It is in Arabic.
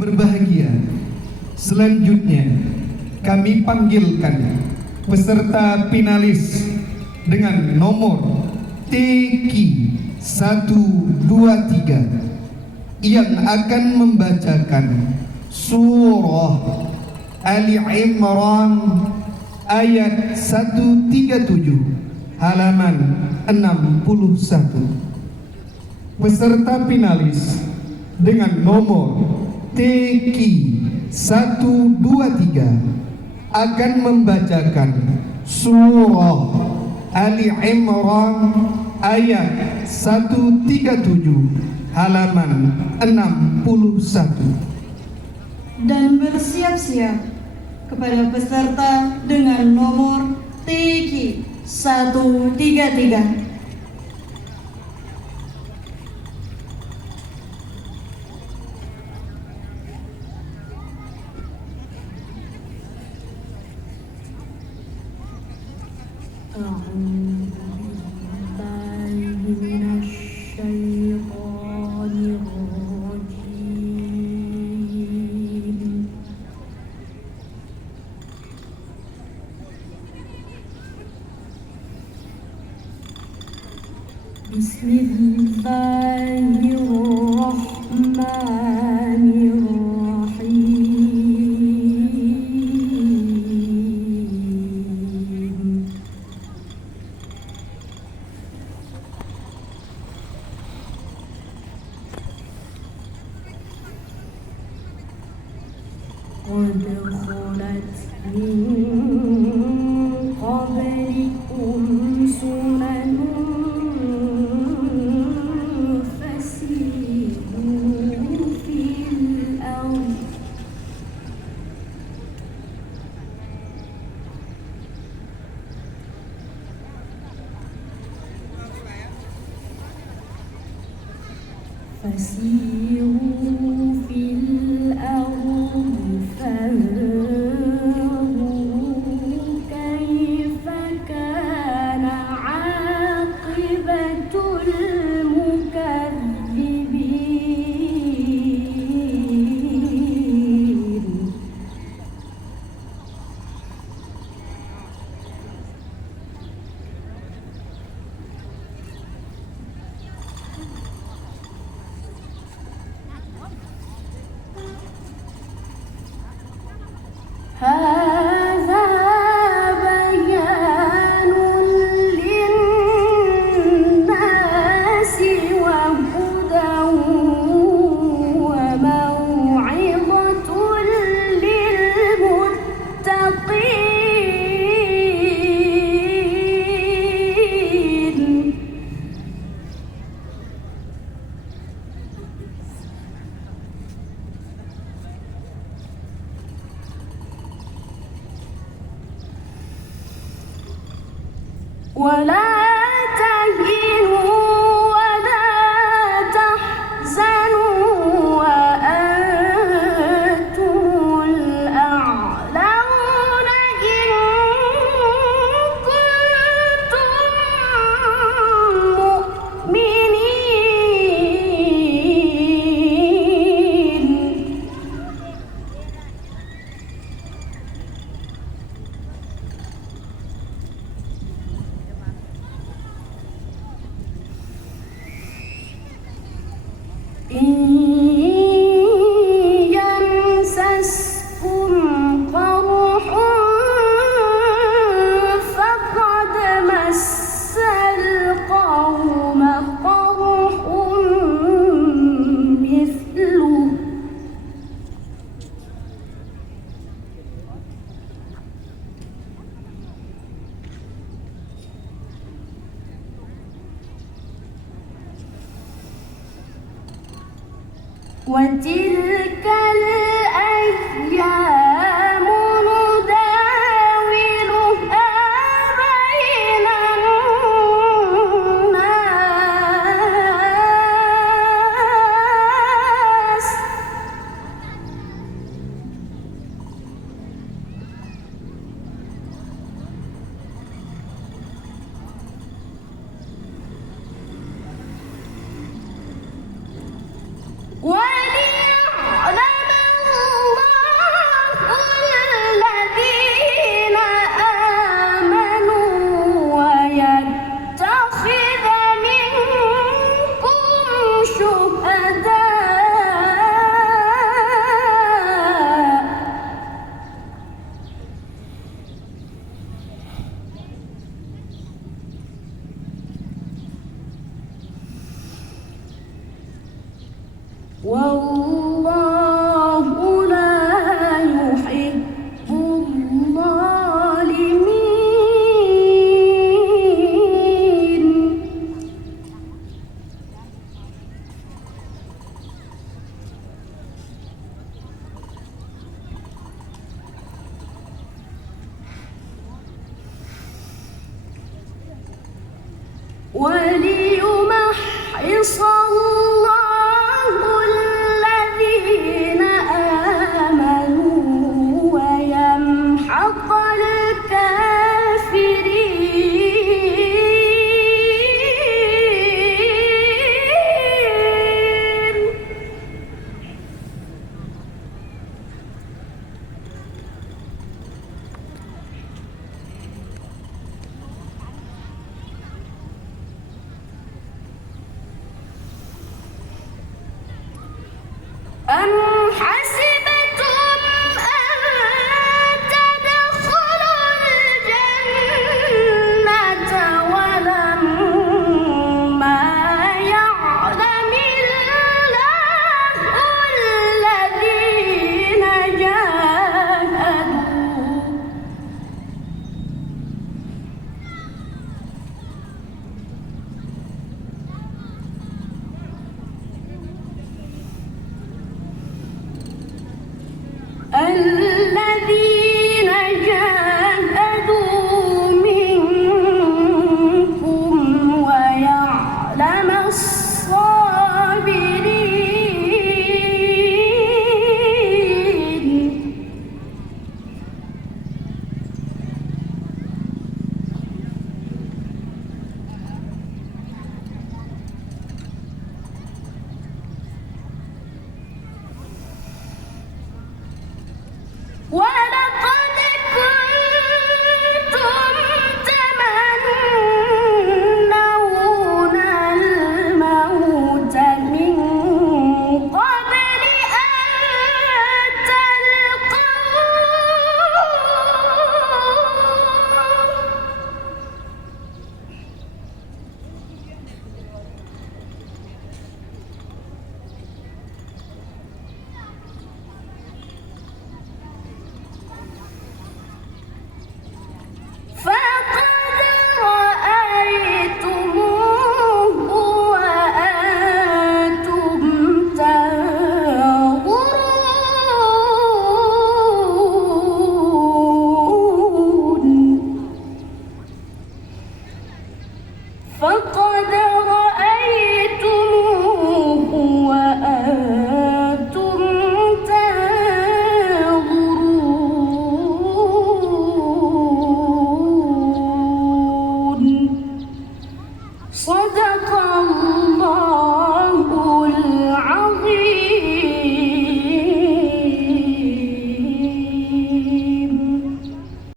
Berbahagia. Selanjutnya kami panggilkan peserta finalis dengan nomor TQ 123 yang akan membacakan surah Ali Imran ayat 137 halaman 61. Peserta finalis dengan nomor TQ 123 akan membacakan surah Ali Imran ayat 137 halaman 61. Dan bersiap-siap kepada peserta dengan nomor TQ 133. قد خلت من قبلكم سنن فسيروا في الأرض فانظروا كيف كان عاقبة المكذبين هذا بيان للناس وهدى وموعظة للمتقين ولا تهنوا ولا تحزنوا وأنتم الأعلون إن كنتم مؤمنين إن يمسسكم قرح فقد مس القوم قرح مثله وتلك الأيام نداولها بين الناس وليعلم وليمحص الله الذين آمنوا ويمحق الكافرين. أم حسبتم أن تدخلوا الجنة ولما يعلم الله الذين جاهدوا الذين